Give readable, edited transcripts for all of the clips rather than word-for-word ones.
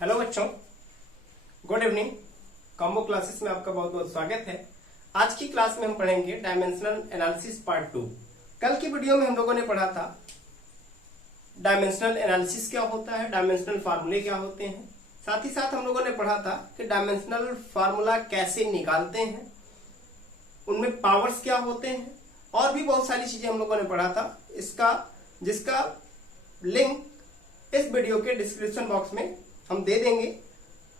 Hello बच्चों, good evening. Combo classes में आपका बहुत बहुत स्वागत है। आज की क्लास में हम पढ़ेंगे डायमेंशनल एनालिसिस पार्ट 2। कल की वीडियो में हम लोगों ने पढ़ा था डायमेंशनल एनालिसिस क्या होता है, डायमेंशनल फार्मूले क्या होते हैं। साथ ही साथ हम लोगों ने पढ़ा था कि डायमेंशनल फार्मूला कैसे निकालते हैं, उनमें पावर्स क्या होते हैं और भी बहुत सारी चीजें हम लोगों ने पढ़ा था। जिसका लिंक इस वीडियो के डिस्क्रिप्शन बॉक्स में हम दे देंगे।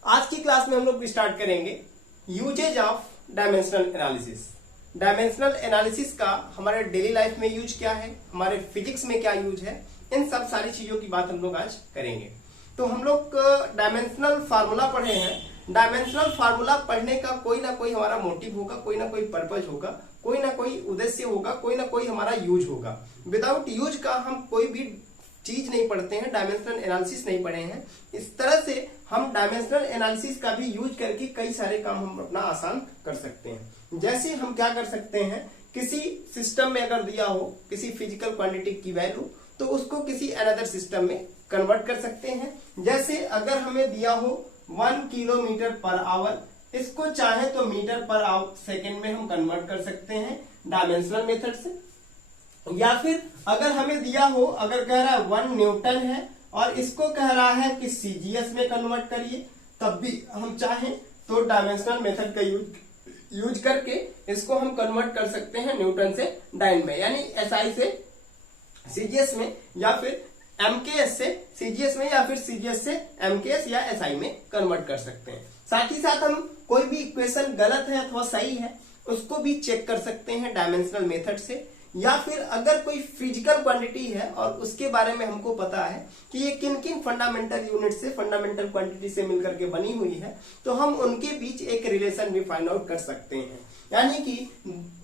आज की क्लास में हम लोग स्टार्ट करेंगे usages of dimensional analysis. Dimensional analysis का हमारे डेली लाइफ में यूज क्या है, हमारे फिजिक्स में क्या यूज है, इन सब सारी चीजों की बात हम लोग आज करेंगे। तो हम लोग डायमेंशनल फार्मूला पढ़े हैं। डायमेंशनल फार्मूला पढ़ने का कोई ना कोई हमारा मोटिव होगा, कोई ना कोई पर्पज होगा, कोई ना कोई उद्देश्य होगा, कोई ना कोई हमारा यूज होगा। विदाउट यूज का हम कोई भी चीज नहीं पढ़ते हैं, डायमेंशनल एनालिसिस नहीं पढ़े हैं। इस तरह से हम डायमेंशनल एनालिसिस का भी यूज करके कई सारे काम हम अपना आसान कर सकते हैं। जैसे हम क्या कर सकते हैं, किसी सिस्टम में अगर दिया हो किसी फिजिकल क्वांटिटी की वैल्यू, तो उसको किसी अनदर सिस्टम में कन्वर्ट कर सकते हैं। जैसे अगर हमें दिया हो 1 किलोमीटर पर आवर, इसको चाहे तो मीटर पर सेकेंड में हम कन्वर्ट कर सकते हैं डायमेंशनल मेथड से। या फिर अगर हमें दिया हो, अगर कह रहा है 1 न्यूटन है और इसको कह रहा है कि सीजीएस में कन्वर्ट करिए, तब भी हम चाहें तो डायमेंशनल मेथड का यूज करके इसको हम कन्वर्ट कर सकते हैं न्यूटन से डाइन में, यानी एसआई से सीजीएस में, या फिर एमकेएस से सीजीएस में, या फिर सीजीएस से एमकेएस या एसआई में कन्वर्ट कर सकते हैं। साथ ही साथ हम कोई भी इक्वेशन गलत है अथवा सही है उसको भी चेक कर सकते हैं डायमेंशनल मेथड से। या फिर अगर कोई फिजिकल क्वांटिटी है और उसके बारे में हमको पता है कि ये किन किन फंडामेंटल यूनिट से, फंडामेंटल क्वांटिटी से मिलकर के बनी हुई है, तो हम उनके बीच एक रिलेशन भी फाइंड आउट कर सकते हैं। यानी कि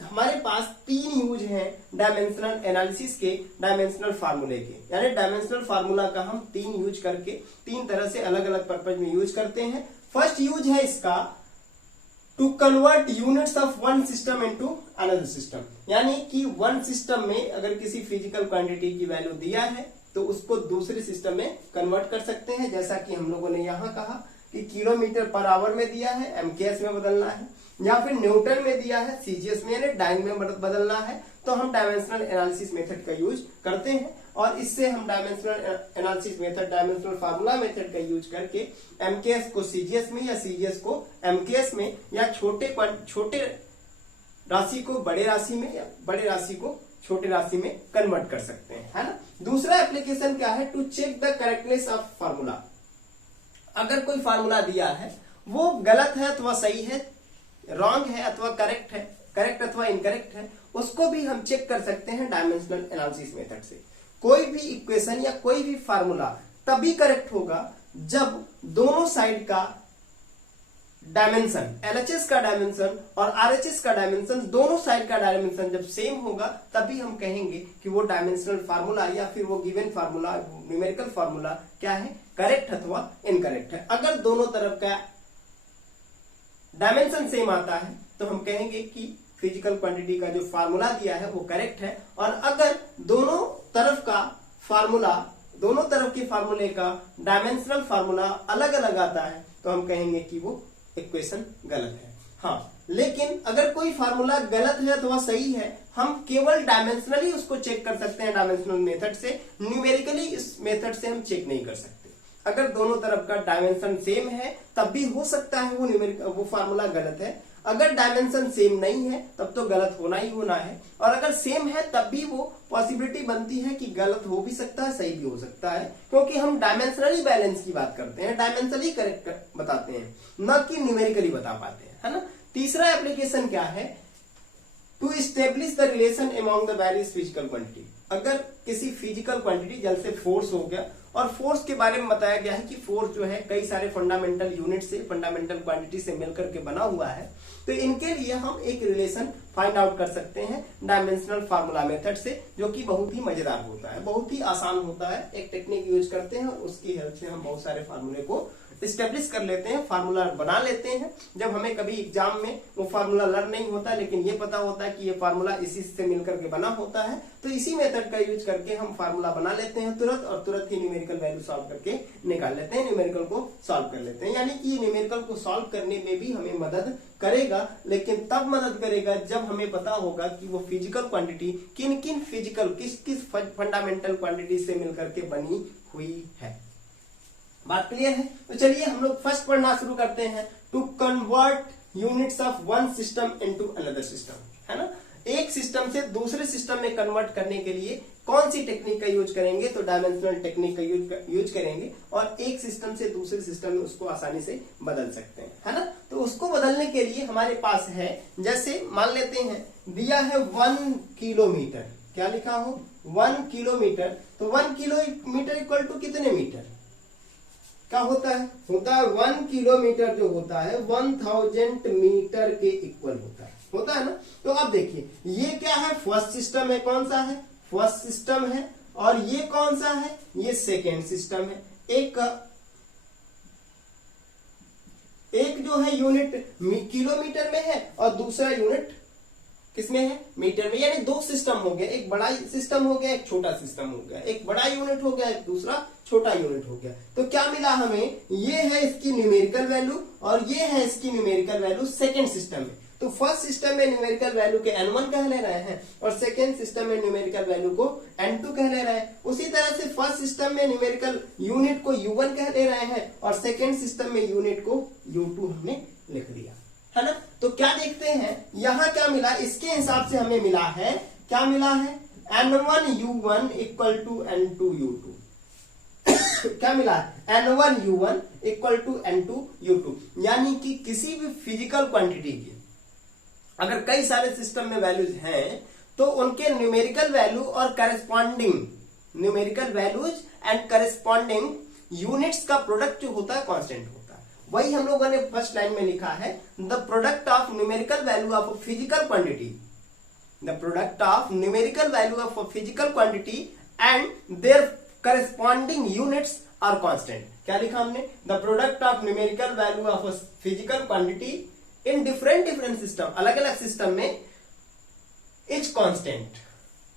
हमारे पास 3 यूज हैं डायमेंशनल एनालिसिस के, डायमेंशनल फार्मूले के। यानी डायमेंशनल फार्मूला का हम 3 यूज करके 3 तरह से अलग अलग पर्पज में यूज करते हैं। फर्स्ट यूज है इसका to convert units of one system into another system. यानी कि वन सिस्टम में अगर किसी फिजिकल क्वांटिटी की वैल्यू दिया है तो उसको दूसरे सिस्टम में कन्वर्ट कर सकते हैं। जैसा कि हम लोगों ने यहां कहा कि किलोमीटर पर आवर में दिया है, एमकेएस में बदलना है, या फिर न्यूटन में दिया है, सीजीएस में यानी डाइन में बदलना है, तो हम डायमेंशनल एनालिसिस मेथड का यूज करते हैं। और इससे हम dimensional analysis method, dimensional formula method का यूज करके एमकेएस को सीजीएस में या सीजीएस को एमकेएस में, या छोटे राशि को बड़े राशि में, या बड़े राशि को छोटे राशि में कन्वर्ट कर सकते हैं, है ना। दूसरा एप्लीकेशन क्या है, to check the correctness of formula. अगर कोई फार्मूला दिया है वो गलत है अथवा सही है, रॉन्ग है अथवा करेक्ट है, करेक्ट अथवा इनकरेक्ट है, उसको भी हम चेक कर सकते हैं डायमेंशनल एनालिसिस मेथड से। कोई भी इक्वेशन या कोई भी फार्मूला तभी करेक्ट होगा जब दोनों साइड का डायमेंशन, एलएचएस का डायमेंशन और आरएचएस का डायमेंशन, दोनों साइड का डायमेंशन जब सेम होगा, तभी हम कहेंगे कि वो डायमेंशनल फार्मूला या फिर वो गिवन फार्मूला, न्यूमेरिकल फार्मूला क्या है, करेक्ट अथवा इनकरेक्ट है। अगर दोनों तरफ का डायमेंशन सेम आता है तो हम कहेंगे कि फिजिकल क्वांटिटी का जो फार्मूला दिया है वो करेक्ट है। और अगर दोनों तरफ के फार्मूले का डायमेंशनल फार्मूला अलग अलग आता है तो हम कहेंगे कि वो इक्वेशन गलत है। हाँ, लेकिन अगर कोई फार्मूला गलत है अथवा सही है, हम केवल डायमेंशनली उसको चेक कर सकते हैं डायमेंशनल मेथड से, न्यूमेरिकली इस मेथड से हम चेक नहीं कर सकते। अगर दोनों तरफ का डायमेंशन सेम है तब भी हो सकता है वो फार्मूला गलत है। अगर डायमेंशन सेम नहीं है तब तो गलत होना ही होना है, और अगर सेम है तब भी वो पॉसिबिलिटी बनती है कि गलत हो भी सकता है, सही भी हो सकता है, क्योंकि हम डायमेंशनली बैलेंस की बात करते हैं, डायमेंशनली करेक्ट बताते हैं, न कि न्यूमेरिकली बता पाते हैं, है ना। तीसरा एप्लीकेशन क्या है, to establish the relation among the various physical quantity. अगर किसी फिजिकल क्वांटिटी जैसे फोर्स हो गया, और फोर्स के बारे में बताया गया है कि फोर्स जो है कई सारे फंडामेंटल यूनिट से, फंडामेंटल क्वांटिटी से मिलकर के बना हुआ है, तो इनके लिए हम एक रिलेशन फाइंड आउट कर सकते हैं डायमेंशनल फार्मूला मेथड से, जो कि बहुत ही मजेदार होता है, बहुत ही आसान होता है। एक टेक्निक यूज करते हैं और उसकी हेल्प से हम बहुत सारे फार्मूले को स्टेब्लिश कर लेते हैं, फार्मूला बना लेते हैं। जब हमें कभी एग्जाम में वो फार्मूला लर्न नहीं होता, लेकिन ये पता होता है कि ये फार्मूला इसी से मिलकर के बना होता है, तो इसी मेथड का यूज करके हम फार्मूला बना लेते हैं तुरंत, और तुरंत ही न्यूमेरिकल वैल्यू सॉल्व करके निकाल लेते हैं, न्यूमेरिकल को सॉल्व कर लेते हैं। यानी कि न्यूमेरिकल को सॉल्व करने में भी हमें मदद करेगा, लेकिन तब मदद करेगा जब हमें पता होगा कि वो फिजिकल क्वांटिटी किन किन फिजिकल किस फंडामेंटल क्वांटिटी से मिलकर के बनी हुई है। बात क्लियर है? तो चलिए हम लोग फर्स्ट पढ़ना शुरू करते हैं। To convert units of one system into another system, है ना। एक सिस्टम से दूसरे सिस्टम में कन्वर्ट करने के लिए कौन सी टेक्निक का यूज करेंगे? तो डायमेंशनल टेक्निक का यूज करेंगे, और एक सिस्टम से दूसरे सिस्टम में उसको आसानी से बदल सकते हैं, है ना। तो उसको बदलने के लिए हमारे पास है, जैसे मान लेते हैं दिया है 1 किलोमीटर, क्या लिखा हो 1 किलोमीटर, तो 1 किलोमीटर इक्वल टू कितने मीटर क्या होता है? 1 किलोमीटर जो होता है 1000 मीटर के इक्वल होता है ना। तो अब देखिए ये क्या है, फर्स्ट सिस्टम है, कौन सा है? फर्स्ट सिस्टम है, और ये कौन सा है? ये सेकेंड सिस्टम है। एक जो है यूनिट किलोमीटर में है और दूसरा यूनिट किसमें है? मीटर में। यानी दो सिस्टम हो गया, एक बड़ा सिस्टम हो गया, एक छोटा सिस्टम हो गया, एक बड़ा यूनिट हो गया, एक दूसरा छोटा यूनिट हो गया। तो क्या मिला हमें? ये है इसकी न्यूमेरिकल वैल्यू और ये है इसकी न्यूमेरिकल वैल्यू सेकेंड सिस्टम में। तो फर्स्ट सिस्टम में न्यूमेरिकल वैल्यू के n1 कह ले रहे हैं, और सेकेंड सिस्टम में न्यूमेरिकल वैल्यू को n2 कह ले रहे हैं। उसी तरह से फर्स्ट सिस्टम में न्यूमेरिकल यूनिट को u1 कह ले रहे हैं, और सेकेंड सिस्टम में यूनिट को u2 हमने लिख दिया, है ना। तो क्या देखते हैं यहां क्या मिला? इसके हिसाब से हमें मिला है, क्या मिला है? n1u1 equal to n2u2। क्या मिला? n1u1 equal to n2u2। यानी कि किसी भी फिजिकल क्वांटिटी की अगर कई सारे सिस्टम में वैल्यूज हैं तो उनके न्यूमेरिकल वैल्यू और corresponding numerical values and corresponding units का प्रोडक्ट जो होता है कांस्टेंट होता है। वही हम लोगों ने फर्स्ट लाइन में लिखा है, the product of numerical value of physical quantity, the product of numerical value of physical quantity and their corresponding units are constant. क्या लिखा हमने? The product of numerical value of physical quantity in different system, अलग अलग system में is constant.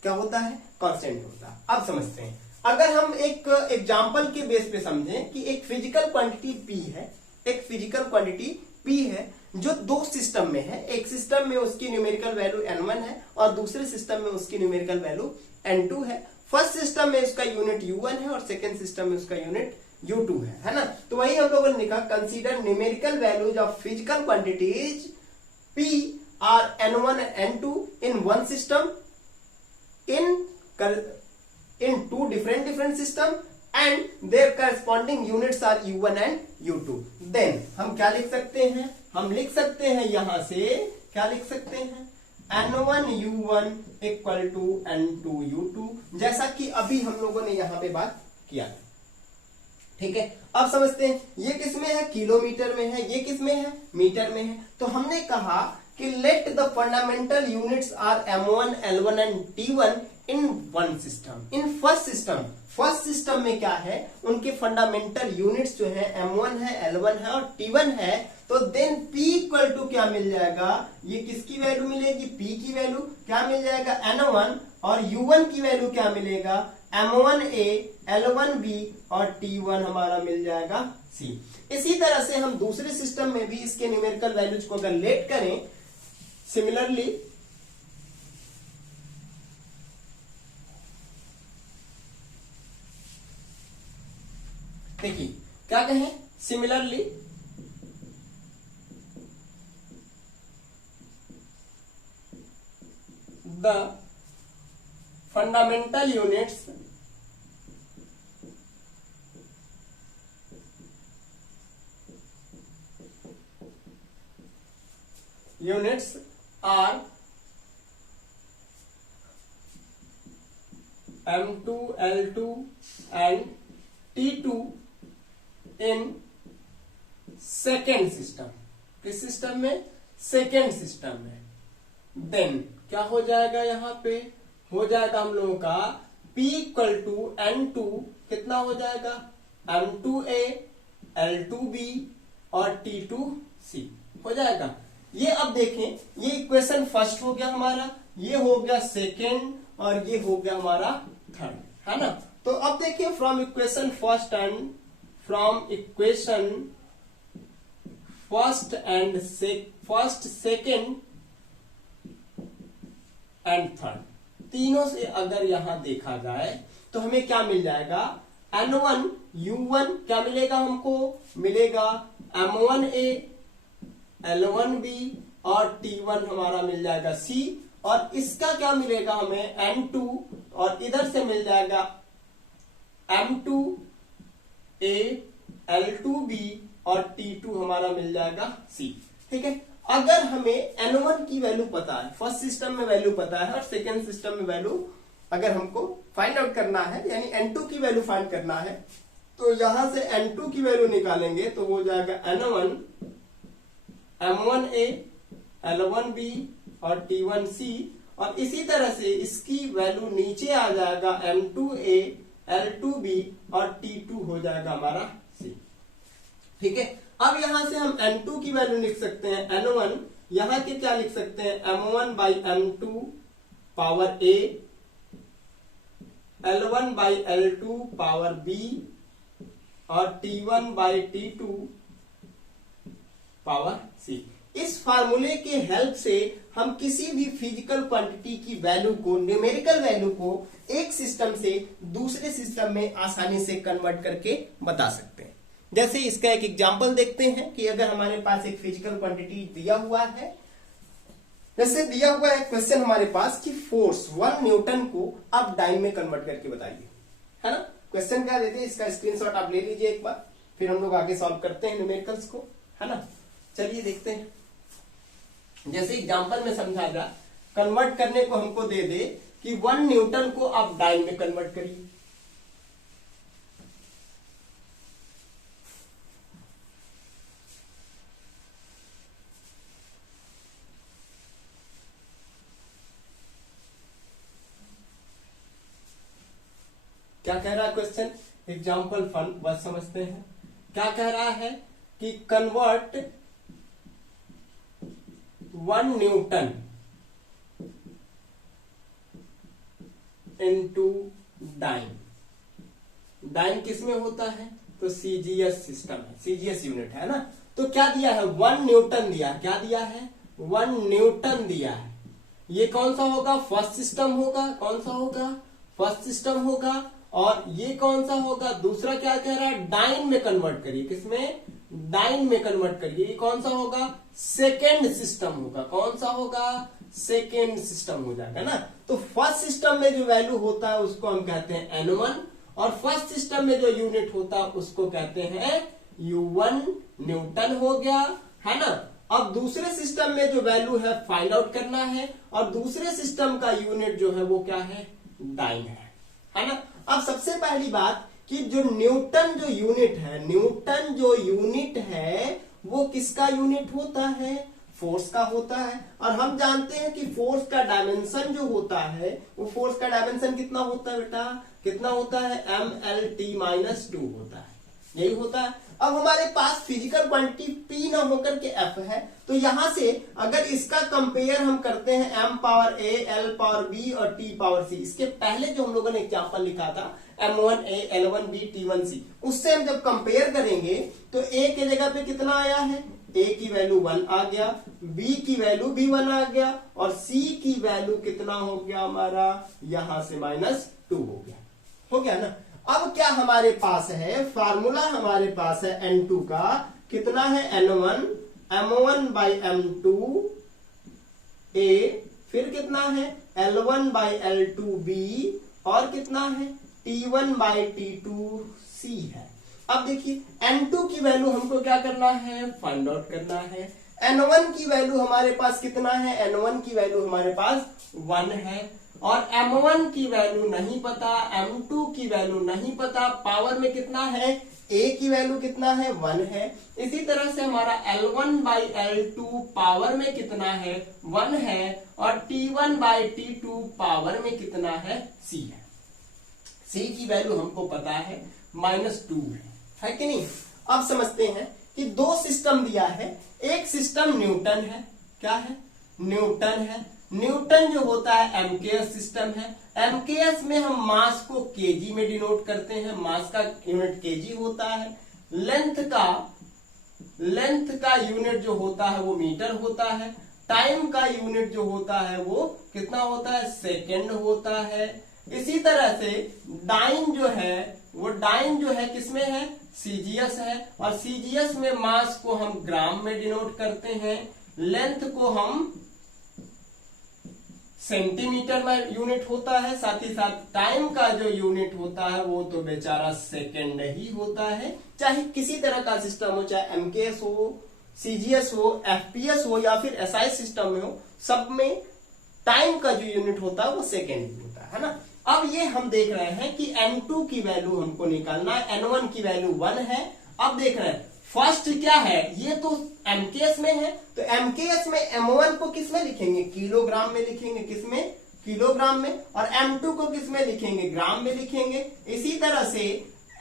क्या होता है? Constant होता है। अब समझते हैं, अगर हम एक एग्जांपल के बेस पे समझें कि एक फिजिकल क्वांटिटी P है, एक फिजिकल क्वांटिटी P है जो दो सिस्टम में है। एक सिस्टम में उसकी न्यूमेरिकल वैल्यू n1 है और दूसरे सिस्टम में उसकी न्यूमेरिकल वैल्यू n2 है। फर्स्ट सिस्टम में उसका यूनिट u1 है और सेकेंड सिस्टम में उसका यूनिट u2 है ना। तो वही हम लोगों ने लिखा, consider numerical values of physical quantities P are n1 and n2 in one system in two different system and their corresponding units are u1 and u2। then हम क्या लिख सकते हैं? हम लिख सकते हैं यहां से, क्या लिख सकते हैं? n1 u1 equal to n2 u2, जैसा कि अभी हम लोगों ने यहां पे बात किया। ठीक है, अब समझते हैं ये किसमें है? किलोमीटर में है। ये किसमें है? मीटर में है। तो हमने कहा कि let the fundamental units are m1 l1 and t1 in one system. In first system में क्या है? उनके फंडामेंटल यूनिट्स जो है m1 है, l1 है और t1 है। तो देन p इक्वल टू क्या मिल जाएगा? ये किसकी वैल्यू मिलेगी? p की वैल्यू क्या मिल जाएगा? n1, और u1 की वैल्यू क्या मिलेगा? m1a, l1b और t1 हमारा मिल जाएगा c। इसी तरह से हम दूसरे सिस्टम में भी इसके न्यूमेरिकल वैल्यूज को अगर लेट करें, सिमिलरली देखिए क्या कहें? Similarly the fundamental units are m2 l2 and t2 in second system. किस सिस्टम में? सेकेंड सिस्टम में। देन क्या हो जाएगा? यहां पे हो जाएगा हम लोगों का P इक्वल टू n2, कितना हो जाएगा? m2a, l2b और t2c हो जाएगा। ये अब देखें, ये इक्वेशन फर्स्ट हो गया हमारा, ये हो गया सेकेंड और ये हो गया हमारा थर्ड, है ना। तो अब देखिए from equation first second and third, तीनों से अगर यहां देखा जाए तो हमें क्या मिल जाएगा, N1 U1 क्या मिलेगा हमको, मिलेगा M1A L1B और T1 हमारा मिल जाएगा C, और इसका क्या मिलेगा हमें N2, और इधर से मिल जाएगा M2A L2B और T2 हमारा मिल जाएगा C। ठीक है, अगर हमें N1 की वैल्यू पता है, फर्स्ट सिस्टम में वैल्यू पता है और सेकेंड सिस्टम में वैल्यू अगर हमको फाइंड आउट करना है, यानी N2 की वैल्यू फाइंड करना है, तो यहां से N2 की वैल्यू निकालेंगे तो वो जाएगा N1 M1A L1B और T1C, और इसी तरह से इसकी वैल्यू नीचे आ जाएगा M2A L2B और T2 हो जाएगा हमारा C। ठीक है, अब यहां से हम N2 की वैल्यू लिख सकते हैं N1, यहां के क्या लिख सकते हैं M1 by M2 power A, L1 by L2 power B और T1 by T2 power C। इस फार्मूले के हेल्प से हम किसी भी फिजिकल क्वांटिटी की वैल्यू को, न्यूमेरिकल वैल्यू को एक सिस्टम से दूसरे सिस्टम में आसानी से कन्वर्ट करके बता सकते हैं। जैसे इसका एक एग्जांपल देखते हैं कि अगर हमारे पास एक फिजिकल क्वांटिटी दिया हुआ है, जैसे दिया हुआ है क्वेश्चन हमारे पास कि फोर्स 1 न्यूटन को आप डाइन में कन्वर्ट करके बताइए, है ना। क्वेश्चन क्या देते हैं, इसका स्क्रीनशॉट आप ले लीजिए एक बार, फिर हम लोग आगे सॉल्व करते हैं न्यूमेरिकल्स को, है ना। चलिए देखते हैं, जैसे एग्जांपल में समझा जा, कन्वर्ट करने को हमको दे दे कि 1 न्यूटन को आप डाइन में कन्वर्ट करिए। क्या कह रहा है क्वेश्चन, एग्जाम्पल 1 बस समझते हैं। क्या कह रहा है कि convert 1 newton into dyne. Dyne किसमें होता है, तो सीजीएस सिस्टम है, सीजीएस यूनिट है ना। तो क्या दिया है, 1 न्यूटन दिया, क्या दिया है 1 न्यूटन दिया है। ये कौन सा होगा, फर्स्ट सिस्टम होगा, कौन सा होगा, फर्स्ट सिस्टम होगा। और ये कौन सा होगा, दूसरा क्या कह रहा है, डाइन में कन्वर्ट करिए, किसमें, डाइन में कन्वर्ट करिए। ये कौन सा होगा, सेकेंड सिस्टम होगा, कौन सा होगा, सेकेंड सिस्टम हो जाएगा ना। तो फर्स्ट सिस्टम में जो वैल्यू होता है उसको हम कहते हैं N1, और फर्स्ट सिस्टम में जो यूनिट होता है उसको कहते हैं U1, न्यूटन हो गया, है ना। अब दूसरे सिस्टम में जो वैल्यू है फाइंड आउट करना है, और दूसरे सिस्टम का यूनिट जो है वो क्या है, डाइन है ना। अब सबसे पहली बात कि जो न्यूटन जो यूनिट है, न्यूटन जो यूनिट है वो किसका यूनिट होता है, फोर्स का होता है। और हम जानते हैं कि फोर्स का डायमेंशन जो होता है, वो फोर्स का डायमेंशन कितना होता है बेटा, कितना होता है, MLT-2 होता है, यही होता है। अब हमारे पास फिजिकल क्वांटिटी P ना होकर के F है, तो यहां से अगर इसका कंपेयर हम करते हैं M power A, L power B और T पावर C, इसके पहले जो हम लोगों ने एग्जांपल लिखा था M1A L1B T1C, उससे हम जब कंपेयर करेंगे तो A के जगह पे कितना आया है, A की वैल्यू 1 आ गया, B की वैल्यू भी 1 आ गया, और C की वैल्यू कितना हो गया हमारा, यहां से -2 हो गया ना। अब क्या हमारे पास है, फार्मूला हमारे पास है N2 का, कितना है N1 M1 by M2 A, फिर कितना है L1 by L2 B, और कितना है T1 by T2 C है। अब देखिए N2 की वैल्यू हमको क्या करना है, फाइंड आउट करना है। N1 की वैल्यू हमारे पास कितना है, N1 की वैल्यू हमारे पास 1 है, और M1 की वैल्यू नहीं पता, M2 की वैल्यू नहीं पता, पावर में कितना है, A की वैल्यू कितना है, 1 है। इसी तरह से हमारा L1 by L2 पावर में कितना है, 1 है, और T1 by T2 पावर में कितना है, C है। C की वैल्यू हमको पता है -2 है कि नहीं। अब समझते हैं कि दो सिस्टम दिया है, एक सिस्टम न्यूटन है, क्या है, न्यूटन है, न्यूटन जो होता है एमकेएस सिस्टम है। एमकेएस में हम मास को केजी में डिनोट करते हैं, मास का यूनिट केजी होता है। लेंथ का यूनिट जो होता है वो मीटर होता है। टाइम का यूनिट जो होता है वो कितना होता है, सेकेंड होता है। इसी तरह से डाइन जो है किसमें है, सीजीएस है, और सीजीएस में मास को हम ग्राम में डिनोट करते हैं, लेंथ को हम सेंटीमीटर में यूनिट होता है, साथ ही साथ टाइम का जो यूनिट होता है वो तो बेचारा सेकेंड ही होता है। चाहे किसी तरह का सिस्टम हो, चाहे एमकेएस हो, सीजीएस हो, एफपीएस हो या फिर एसआई सिस्टम में हो, सब में टाइम का जो यूनिट होता है वो सेकेंड ही होता है ना। अब ये हम देख रहे हैं कि n2 की वैल्यू हमको निकालना है, n1 की वैल्यू 1 है। अब देख रहे हैं फर्स्ट क्या है, ये तो एमकेएस में है, तो एमकेएस में m1 को किस में लिखेंगे, किलोग्राम में लिखेंगे, किसमें, किलोग्राम में, और m2 को किस में लिखेंगे, ग्राम में लिखेंगे। इसी तरह से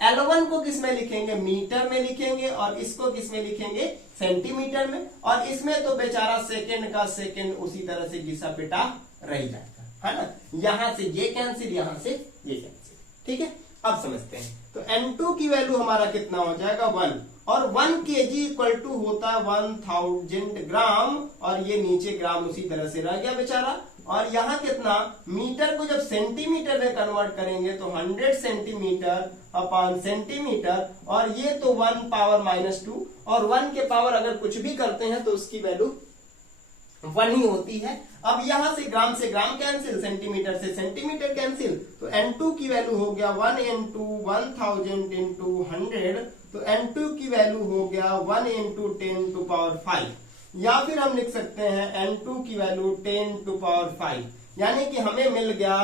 L1 को किस में लिखेंगे, मीटर में लिखेंगे, और इसको किस में लिखेंगे, सेंटीमीटर में। और इसमें तो बेचारा सेकेंड का सेकेंड उसी तरह से घिसा पिटा रह जाएगा, है ना। यहां से ये कैंसिल, यहां से ये कैंसिल, ठीक है। अब समझते हैं, तो n2 की वैल्यू हमारा कितना हो जाएगा, 1, और 1 kg इक्वल टू होता है 1000 ग्राम, और ये नीचे ग्राम उसी तरह से रह गया बेचारा। और यहाँ कितना, मीटर को जब सेंटीमीटर में कन्वर्ट करेंगे तो 100 सेंटीमीटर अपॉन सेंटीमीटर, और ये तो 1 पावर -2, और 1 के पावर अगर कुछ भी करते हैं तो उसकी वैल्यू 1 ही होती है। अब यहां से ग्राम कैंसिल, सेंटीमीटर से सेंटीमीटर कैंसिल, तो n2 की वैल्यू हो गया 1 into 1000 into 100, तो n2 की वैल्यू हो गया 1 into 10 to power 5, या फिर हम लिख सकते हैं n2 की वैल्यू 10 to power 5, यानी कि हमें मिल गया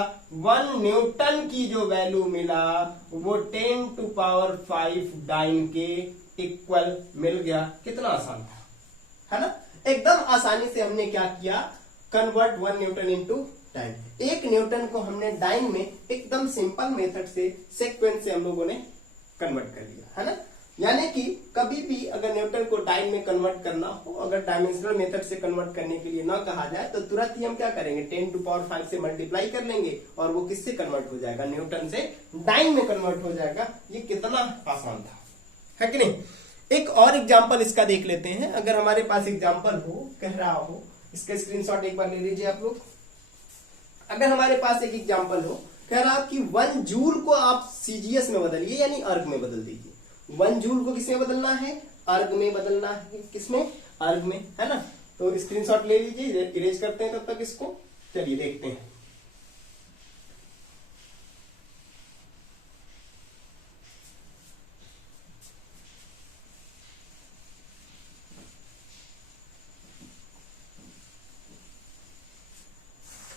1 न्यूटन की जो वैल्यू मिला वो 10 to power 5 डाइन के इक्वल मिल गया। कितना आसान था, है ना। एकदम आसानी से हमने क्या किया, convert 1 newton into dyne. 1 newton को हमने डाइन में एकदम सिंपल मेथड से, सीक्वेंस से हम लोगों ने कन्वर्ट कर लिया, है ना। यानी कि कभी भी अगर न्यूटन को डाइन में कन्वर्ट करना हो, अगर डायमेंशनल मेथड से कन्वर्ट करने के लिए ना कहा जाए तो तुरंत ही हम क्या करेंगे, 10 to power 5 से मल्टीप्लाई कर लेंगे और वो किससे कन्वर्ट हो जाएगा, न्यूटन से डाइन में कन्वर्ट हो जाएगा। ये कितना आसान था, है कि नहीं। एक और एग्जाम्पल इसका देख लेते हैं। अगर हमारे पास एग्जाम्पल हो, कह रहा हो, इसका स्क्रीनशॉट एक बार ले लीजिए आप लोग। अगर हमारे पास एक एग्जाम्पल हो, कह रहा कि 1 जूल को आप सीजीएस में बदलिए, यानी अर्ग में बदल दीजिए। 1 जूल को किसमें बदलना है, अर्ग में बदलना है। किसमें, अर्ग में, है ना। तो स्क्रीनशॉट ले लीजिए, इरेज करते हैं तब तक इसको। चलिए देखते हैं।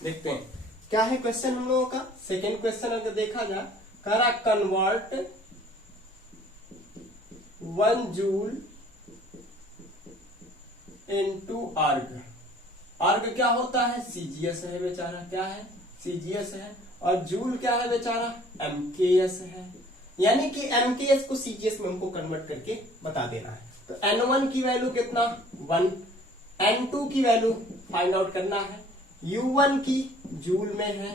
देखते हैं क्या है क्वेश्चन हम लोगों का। सेकेंड क्वेश्चन अगर देखा जाए, कह रहा कन्वर्ट 1 जूल इनटू अर्ग। अर्ग क्या होता है, सीजीएस है बेचारा, क्या है, सीजीएस है। और जूल क्या है बेचारा, एमकेएस है। यानी कि एमकेएस को सीजीएस में हमको कन्वर्ट करके बता देना है। तो n1 की वैल्यू कितना, 1, n2 की वैल्यू फाइंड आउट करना है। U1 की जूल में है,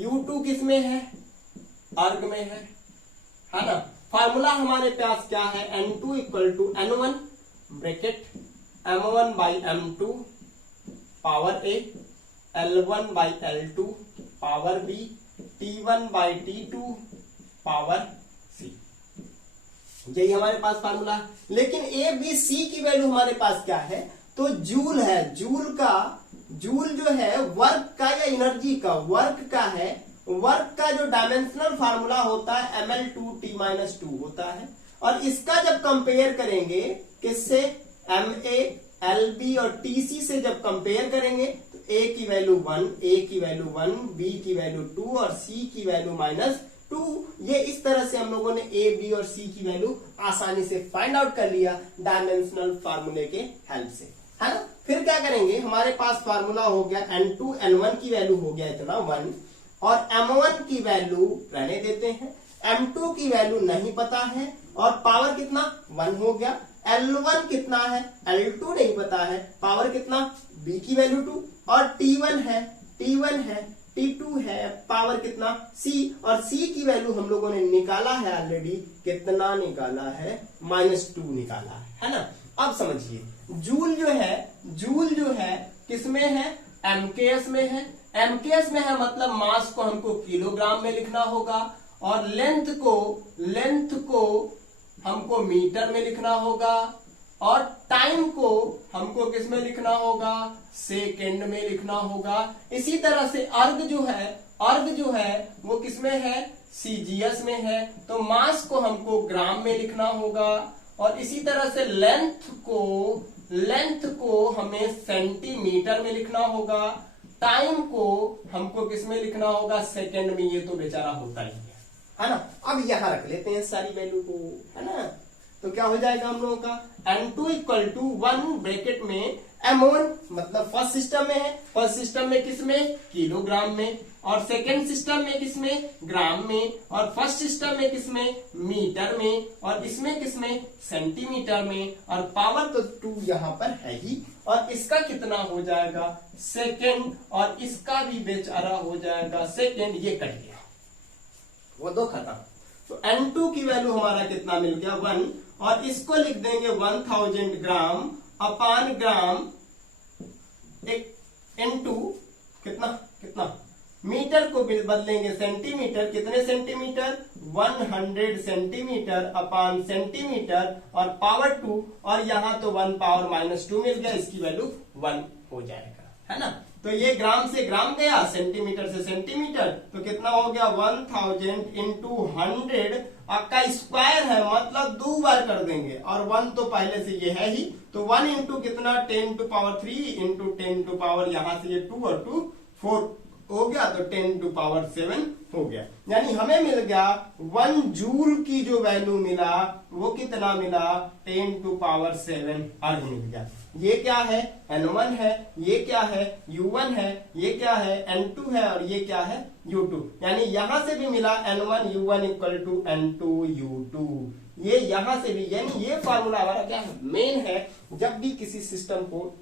U2 किस में है, अर्ग में है ना। फार्मूला हमारे पास क्या है, N2 equal to N1 bracket M1 by M2 power A, L1 by L2 power B, T1 by T2 power C। यही हमारे पास फार्मूला है। लेकिन A, B, C की वैल्यू हमारे पास क्या है, तो जूल है। जूल जो है वर्क का या एनर्जी का, वर्क का है। वर्क का जो डायमेंशनल फार्मूला होता है mL2T-2 होता है। और इसका जब कंपेयर करेंगे किससे, MA, LB और TC से जब कंपेयर करेंगे तो A की वैल्यू 1, A की वैल्यू 1, B की वैल्यू 2 और C की वैल्यू -2। ये इस तरह से हम लोगों ने A, B और C की वैल्यू आसानी से फाइंड आउट कर लिया डायमेंशनल फार्मूले के हेल्प से, है ना। फिर क्या करेंगे, हमारे पास फार्मूला हो गया N2, N1 की वैल्यू हो गया इतना 1, और M1 की वैल्यू रहने देते हैं, M2 की वैल्यू नहीं पता है, और पावर कितना 1 हो गया। L1 कितना है, L2 नहीं पता है, पावर कितना, B की वैल्यू 2, और T1 है, T2 है, पावर कितना C, और C की वैल्यू हम लोगों ने निकाला है ऑलरेडी, कितना निकाला है, -2 निकाला है ना। अब समझिए जूल जो है किसमें है, MKS में है, MKS में है मतलब मास को हमको किलोग्राम में लिखना होगा, और लेंथ को हमको मीटर में लिखना होगा, और टाइम को हमको किस में लिखना होगा, सेकेंड में लिखना होगा। इसी तरह से अर्ग जो है वो किस में है, CGS में है, तो मास को हमको ग्राम में लिखना होगा, और इसी तरह से लेंथ को हमें सेंटीमीटर में लिखना होगा, टाइम को हमको किस में लिखना होगा, सेकेंड में। ये तो बेचारा होता ही है ना। अब यहां रख लेते हैं सारी वैल्यू को, है ना। तो क्या हो जाएगा हम लोगों का, N2 = 1 ब्रैकेट में M1 मतलब फर्स्ट सिस्टम में है, फर्स्ट सिस्टम में किस में, किलोग्राम में, और सेकेंड सिस्टम में किस में, ग्राम में, और फर्स्ट सिस्टम में किस में, मीटर में, और इसमें किस में, सेंटीमीटर में, और पावर तो 2 यहां पर है ही, और इसका कितना हो जाएगा, सेकेंड, और इसका भी बेचारा हो जाएगा सेकेंड। ये कट गया, वो दो खत्म। तो N2 की वैल्यू हमारा कितना मिल गया, 1, और इसको लिख देंगे 1000 ग्राम अपान ग्राम इनटू कितना मीटर को बदलेंगे सेंटीमीटर, कितने सेंटीमीटर, 100 सेंटीमीटर अपान सेंटीमीटर, और पावर 2, और यहां तो 1 पावर -2 मिल गया, इसकी वैल्यू 1 हो जाएगा, है ना। तो ये ग्राम से ग्राम गया, सेंटीमीटर से सेंटीमीटर, तो कितना हो गया, 1000 × 100 आपका स्क्वायर है, मतलब 2 बार कर देंगे, और 1 तो पहले से ये है ही, तो 1 इंटू कितना, 10⁻³ इंटू 10⁻, यहां से ये 2 और 2 4 हो गया, तो 10⁻7 हो गया। यानी हमें मिल गया 1 जूल की जो वैल्यू मिला वो कितना मिला, 10⁻7 अर्ग मिल गया। ये क्या है, N1 है, ये क्या है, U1 है, ये क्या है, N2 है, और ये क्या है, U2। यानी यहां से भी मिला N1 U1 = N2 U2, ये यहां से भी, यानी ये फार्मूला हमारा क्या है, मेन है। जब भी किसी सिस्टम को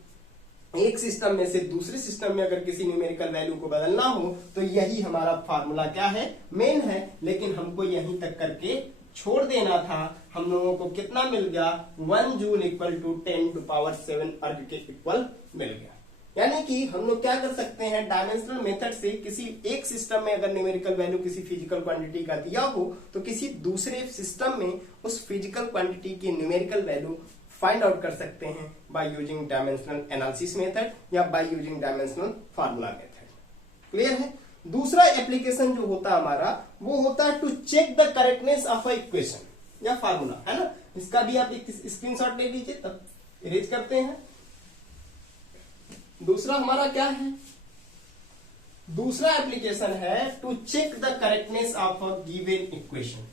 एक सिस्टम में से दूसरे सिस्टम में अगर किसी न्यूमेरिकल वैल्यू को बदलना हो तो यही हमारा फार्मूला क्या है, मेन है। लेकिन हमको यहीं तक करके छोड़ देना था। हम लोगों को कितना मिल गया, 1 जूल = 10⁻7 अर्ग के इक्वल मिल गया। यानी कि हम लोग क्या कर सकते हैं, डायमेंशनल मेथड से किसी एक सिस्टम में अगर न्यूमेरिकल वैल्यू किसी फिजिकल क्वांटिटी का दिया हो तो किसी दूसरे सिस्टम में उस फिजिकल क्वांटिटी की न्यूमेरिकल वैल्यू फाइंड आउट कर सकते हैं by using dimensional analysis method या by using dimensional formula method. Clear है। दूसरा एप्लीकेशन जो होता है हमारा वो होता है to check the correctness of a equation या फार्मूला, है ना। इसका भी आप एक स्क्रीनशॉट ले लीजिए, तब इरेज करते हैं। दूसरा हमारा क्या है, दूसरा एप्लीकेशन है to check the correctness of a given equation.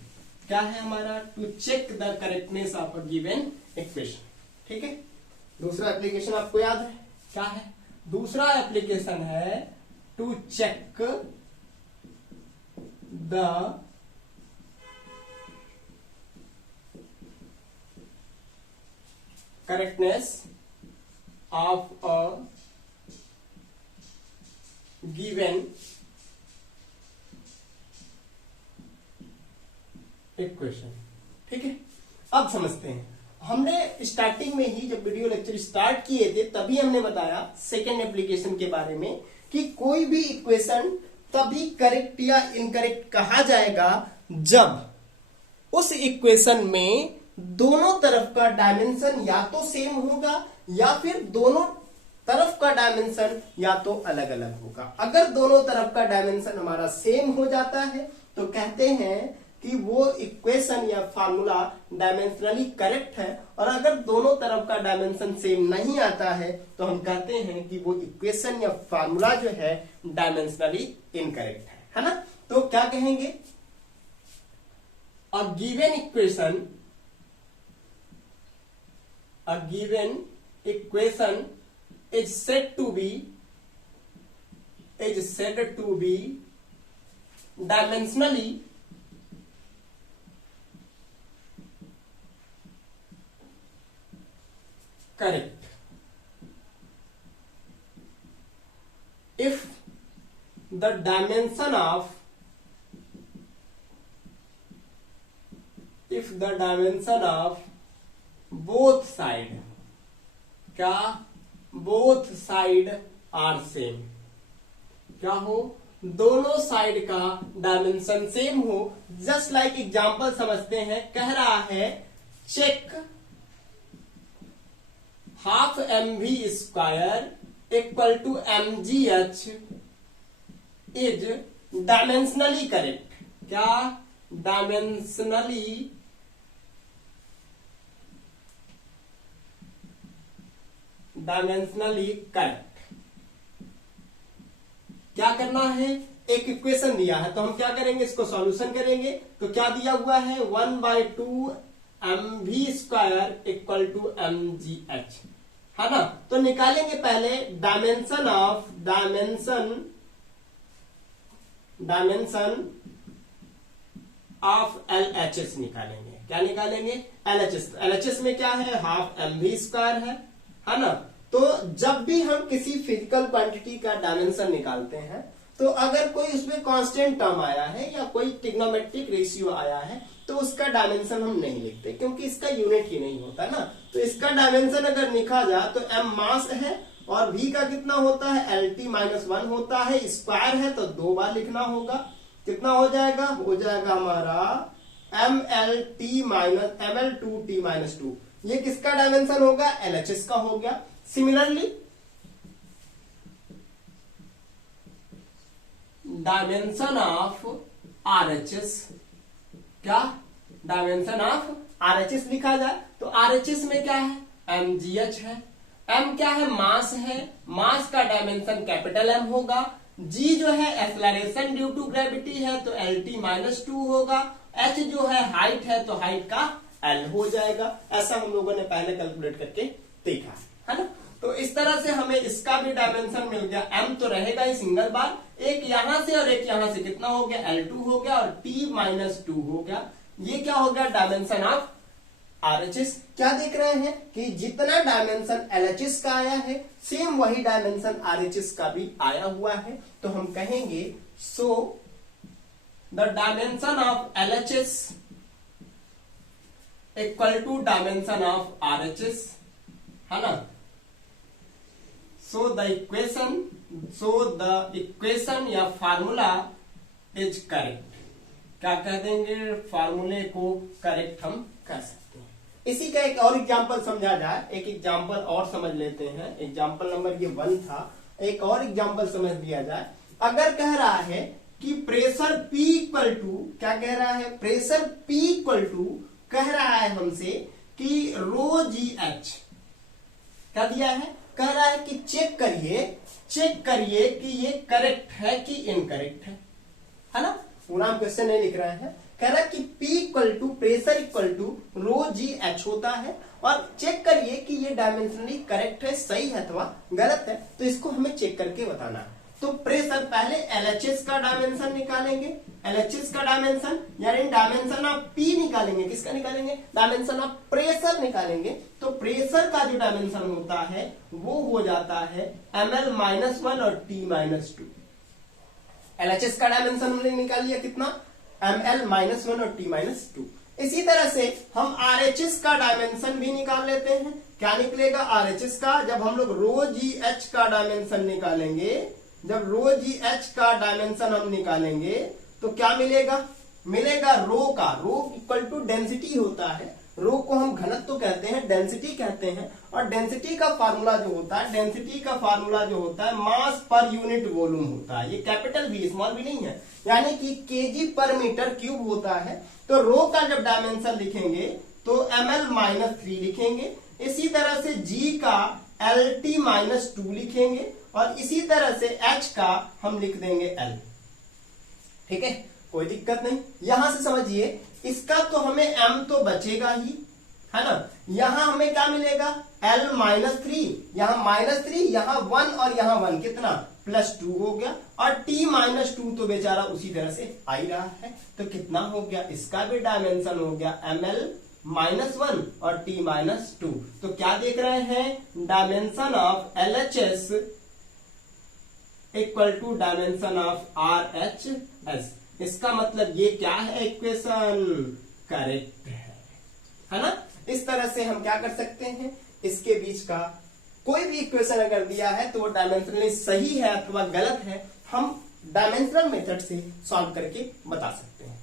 क्या है हमारा, to check the correctness of a given equation. ठीक है, दूसरा एप्लीकेशन आपको याद है क्या है, दूसरा एप्लीकेशन है to check the correctness of a given equation. ठीक है, अब समझते हैं। हमने स्टार्टिंग में ही जब वीडियो लेक्चर स्टार्ट किए थे तभी हमने बताया सेकेंड एप्लीकेशन के बारे में कि कोई भी इक्वेशन तभी करेक्ट या इनकरेक्ट कहा जाएगा जब उस इक्वेशन में दोनों तरफ का डायमेंशन या तो सेम होगा या फिर दोनों तरफ का डायमेंशन या तो अलग अलग होगा। अगर दोनों तरफ का डायमेंशन हमारा सेम हो जाता है तो कहते हैं कि वो इक्वेशन या फार्मूला डायमेंशनली करेक्ट है, और अगर दोनों तरफ का डायमेंशन सेम नहीं आता है तो हम कहते हैं कि वो इक्वेशन या फार्मूला जो है डायमेंशनली इनकरेक्ट है ना। तो क्या कहेंगे, a given equation is said to be dimensionally correct if the dimension of both side, क्या बोथ साइड आर सेम, क्या हो, दोनों साइड का डायमेंशन सेम हो। जस्ट लाइक एग्जांपल समझते हैं, कह रहा है check half mv square equal to mgh is dimensionally correct, क्या डायमेंशनली करेक्ट। क्या करना है, एक इक्वेशन दिया है तो हम क्या करेंगे, इसको सॉल्यूशन करेंगे। तो क्या दिया हुआ है, 1/2 mv square equal to mgh, है ना। तो निकालेंगे पहले डायमेंशन ऑफ LHS निकालेंगे। क्या निकालेंगे, LHS। LHS में क्या है, हाफ mv स्क्वायर है ना। तो जब भी हम किसी फिजिकल क्वांटिटी का डायमेंशन निकालते हैं तो अगर कोई उसमें कांस्टेंट टर्म आया है या कोई ट्रिग्नोमेट्रिक रेशियो आया है तो उसका डायमेंशन हम नहीं लिखते, क्योंकि इसका यूनिट ही नहीं होता ना। तो इसका डायमेंशन अगर लिखा जाए तो m मास है और v का कितना होता है, LT-1 होता है, स्क्वायर है तो 2 बार लिखना होगा। कितना हो जाएगा हमारा ML2T-2। ये किसका डायमेंशन होगा, LHS का हो गया। सिमिलरली डायमेंशन ऑफ RHS, क्या डायमेंशन ऑफ RHS लिखा जाए तो RHS में क्या है, mgh है। m क्या है, मास है, मास का डायमेंशन कैपिटल M होगा। g जो है एक्सेलरेशन ड्यू टू ग्रेविटी है तो LT-2 होगा। h जो है हाइट है तो हाइट का L हो जाएगा। ऐसा हम लोगों ने पहले कैलकुलेट करके देखा है ना। तो इस तरह से हमें इसका भी डायमेंशन मिल गया। m तो रहेगा ही सिंगल बार, एक यहां से और एक यहां से, कितना हो गया, L2 हो गया और T-2 हो गया। ये क्या हो गया, डायमेंशन ऑफ RHS। क्या देख रहे हैं कि जितना डायमेंशन LHS का आया है सेम वही डायमेंशन RHS का भी आया हुआ है। तो हम कहेंगे so the dimension of LHS equal to dimension of RHS, है ना। सो द इक्वेशन या फार्मूला इज करेक्ट। क्या कह देंगे, फार्मूले को करेक्ट हम कर सकते हैं। इसी का एक और एग्जांपल समझा जाए, एक एग्जांपल और समझ लेते हैं। एग्जांपल नंबर ये 1 था, एक और एग्जांपल समझ लिया जाए। अगर कह रहा है कि प्रेशर P इक्वल टू, क्या कह रहा है, प्रेशर P इक्वल टू कह रहा है हमसे कि ρgh, क्या दिया है, कह रहा है कि चेक करिए कि ये करेक्ट है कि इनकरेक्ट है ना। पूरा हम क्वेश्चन नहीं लिख रहे हैं, कह रहा है कि P equal to pressure equal to ρgh होता है और चेक करिए कि ये डायमेंशनली करेक्ट है, सही है अथवा गलत है। तो इसको हमें चेक करके बताना है। तो प्रेशर, पहले LHS का डायमेंशन निकालेंगे, LHS का डायमेंशन यानी डायमेंशन ऑफ P निकालेंगे। किसका निकालेंगे, डायमेंशन ऑफ प्रेशर निकालेंगे। तो प्रेशर का जो डायमेंशन होता है वो हो जाता है ML-1 और T-2। LHS का डायमेंशन हमने निकाल लिया, कितना, ML-1 और T-2। इसी तरह से हम RHS का डायमेंशन भी निकाल लेते हैं। क्या निकलेगा RHS का, जब हम लोग ρgh का डायमेंशन निकालेंगे, जब ρgh का डायमेंशन हम निकालेंगे तो क्या मिलेगा रो का, रो इक्वल टू डेंसिटी होता है। रो को हम घनत्व कहते हैं, डेंसिटी कहते हैं। और डेंसिटी का फार्मूला जो होता है, मास पर यूनिट वॉल्यूम होता है। ये कैपिटल V, स्मॉल v नहीं है, यानी कि kg पर मीटर क्यूब होता है। तो रो का जब डायमेंशन लिखेंगे तो ML-3 लिखेंगे। इसी तरह से G का LT-2 लिखेंगे और इसी तरह से H का हम लिख देंगे L। ठीक है, कोई दिक्कत नहीं। यहां से समझिए, इसका तो हमें M तो बचेगा ही, है ना। यहां हमें क्या मिलेगा, L-3, यहां -3, यहां 1 और यहां 1, कितना, +2 हो गया। और T-2 तो बेचारा उसी तरह से आ ही रहा है। तो कितना हो गया, इसका भी डायमेंशन हो गया -1 और t-2। तो क्या देख रहे हैं, dimension of LHS equal to dimension of RHS। इसका मतलब ये क्या है, इक्वेशन करेक्ट है ना। इस तरह से हम क्या कर सकते हैं, इसके बीच का कोई भी इक्वेशन अगर दिया है तो वो डायमेंशनली सही है अथवा गलत है, हम डायमेंशनल मेथड से सॉल्व करके बता सकते हैं,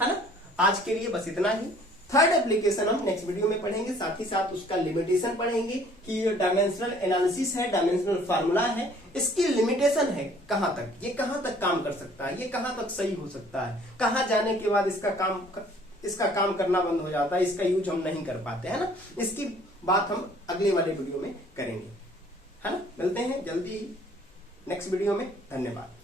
है ना। आज के लिए बस इतना ही। थर्ड एप्लीकेशन हम नेक्स्ट वीडियो में पढ़ेंगे, साथ ही साथ उसका लिमिटेशन पढ़ेंगे कि ये डायमेंशनल एनालिसिस है, डायमेंशनल फार्मूला है, इसकी लिमिटेशन है कहां तक, ये कहां तक काम कर सकता है, ये कहां तक सही हो सकता है, कहां जाने के बाद इसका काम करना बंद हो जाता है, इसका यूज हम नहीं कर पाते, है ना। इसकी बात हम अगले वाले वीडियो में करेंगे, है ना। मिलते हैं जल्दी ही नेक्स्ट वीडियो में। धन्यवाद।